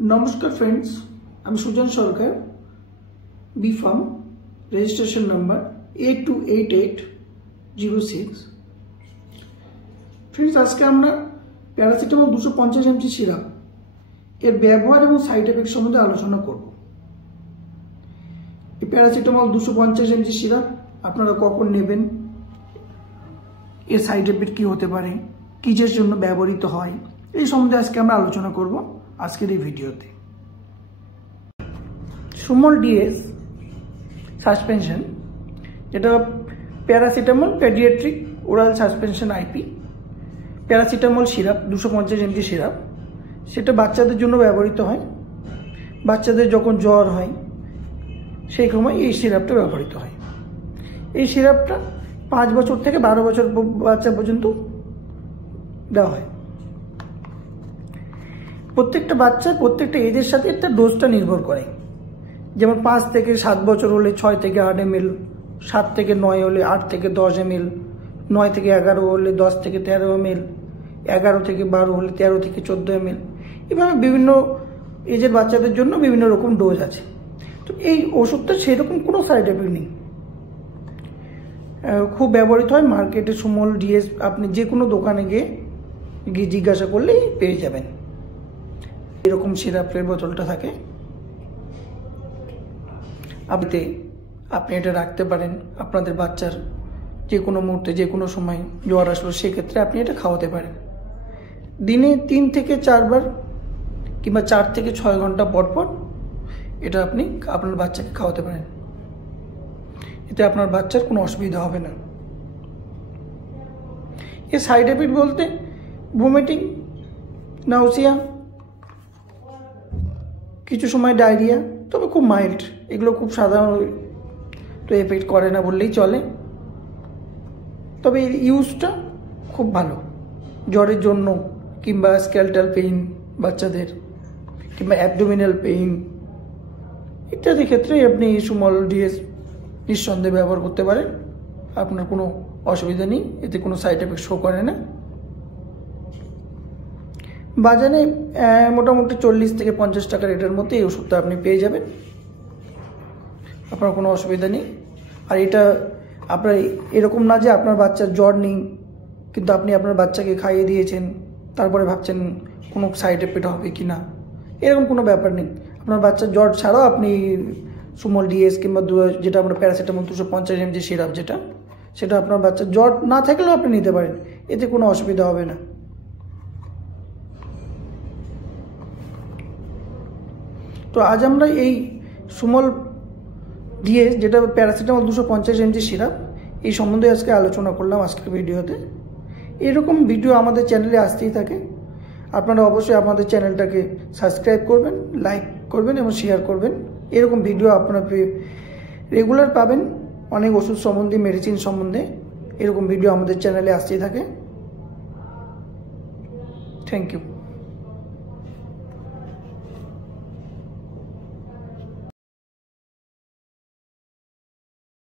नमस्कार फ्रेंड्स, আমি Sujan Sarkar, B pharm, registration number 828806। Friends, আজকে আমরা প্যারাসিটামল 250 mg সিরাপ এর ব্যবহার এবং সাইড এফেক্ট সম্বন্ধে আলোচনা করব। এই প্যারাসিটামল 250 mg সিরাপ আপনারা কখন নেবেন, এর সাইড এফেক্ট কী হতে পারে, কিসের জন্য ব্যবহৃত হয়, এই সম্বন্ধে আজকে আমরা আলোচনা করব আজকের এই ভিডিওতে। সুমল ডিএস সাসপেনশন, যেটা paracetamol paediatric oral suspension IP paracetamol syrup 250 mg syrup, সেটা বাচ্চাদের জন্য ব্যবহৃত হয়। বাচ্চাদের যখন জ্বর হয় সেই সময় এই সিরাপটা ব্যবহৃত হয়। এই সিরাপটা 5 বছর থেকে 12 বছর বাচ্চা পর্যন্ত দেওয়া হয়। প্রত্যেকটা বাচ্চার প্রত্যেকটা এজের সাথে একটা ডোজটা নির্ভর করে। যেমন 5 থেকে 7 বছর হলে 6 থেকে 8 ml, 7 থেকে 9 হলে 8 থেকে 10 ml, 9 থেকে 11 হলে 10 থেকে 13 ml, 11 থেকে 12 হলে 13 থেকে 14 ml। এভাবে বিভিন্ন এজের বাচ্চাদের জন্য বিভিন্ন রকম ডোজ আছে। তো এই ওষুধটা সেরকম কোনো সাইড এফেক্ট নেই, খুব ব্যবহৃত হয় মার্কেটে। সুমল ডিএস আপনি যে কোনো দোকানে গিয়ে জিজ্ঞাসা করলেই পেয়ে যাবেন। এরকম সিরাপের বোতলটা থাকে, আপনি এটা রাখতে পারেন। আপনাদের বাচ্চার যে কোনো মুহূর্তে যে কোনো সময় জ্বর আসলো সেক্ষেত্রে আপনি এটা খাওয়াতে পারেন। দিনে 3 থেকে 4 বার কিংবা 4 থেকে 6 ঘন্টা পর পর এটা আপনি আপনার বাচ্চাকে খাওয়াতে পারেন। এতে আপনার বাচ্চার কোনো অসুবিধা হবে না। এর সাইড এফেক্ট বলতে ভমিটিং, নাউসিয়া, কিছু সময় ডায়রিয়া, তবে খুব মাইল্ড, এগুলো খুব সাধারণ, তো এফেক্ট করে না বললেই চলে। তবে এর ইউজটা খুব ভালো জ্বরের জন্য, কিংবা স্ক্যালটাল পেইন বাচ্চাদের, কিংবা অ্যাবডোমিনাল পেইন ইত্যাদি ক্ষেত্রে আপনি সুমল ডিএস নিঃসন্দেহে ব্যবহার করতে পারেন। আপনার কোনো অসুবিধা নেই, এতে কোনো সাইড এফেক্ট শো করে না। বাজারে মোটামুটি 40 থেকে 50 টাকা রেটের মধ্যে এই ওষুধটা আপনি পেয়ে যাবেন, আপনার কোনো অসুবিধা নেই। আর এটা আপনার এরকম না যে আপনার বাচ্চার জ্বর নেই কিন্তু আপনি আপনার বাচ্চাকে খাইয়ে দিয়েছেন তারপরে ভাবছেন কোনো সাইড এফেক্ট হবে কি না, এরকম কোনো ব্যাপার নেই। আপনার বাচ্চার জ্বর ছাড়াও আপনি সুমল ডিএস কিংবা যেটা আমরা প্যারাসিটামল 250 mg সিরাপ সেটা আপনার বাচ্চার জ্বর না থাকলেও আপনি নিতে পারেন, এতে কোনো অসুবিধা হবে না। তো আজ আমরা এই সুমল ডিএস, যেটা প্যারাসিটামল 250 mg সিরাপ, এই সম্বন্ধে আজকে আলোচনা করলাম আজকের ভিডিওতে। এরকম ভিডিও আমাদের চ্যানেলে আসতেই থাকে। আপনারা অবশ্যই আমাদের চ্যানেলটাকে সাবস্ক্রাইব করবেন, লাইক করবেন এবং শেয়ার করবেন। এরকম ভিডিও আপনারা রেগুলার পাবেন। অনেক ওষুধ সম্বন্ধে, মেডিসিন সম্বন্ধে এরকম ভিডিও আমাদের চ্যানেলে আসতেই থাকে। Thank you.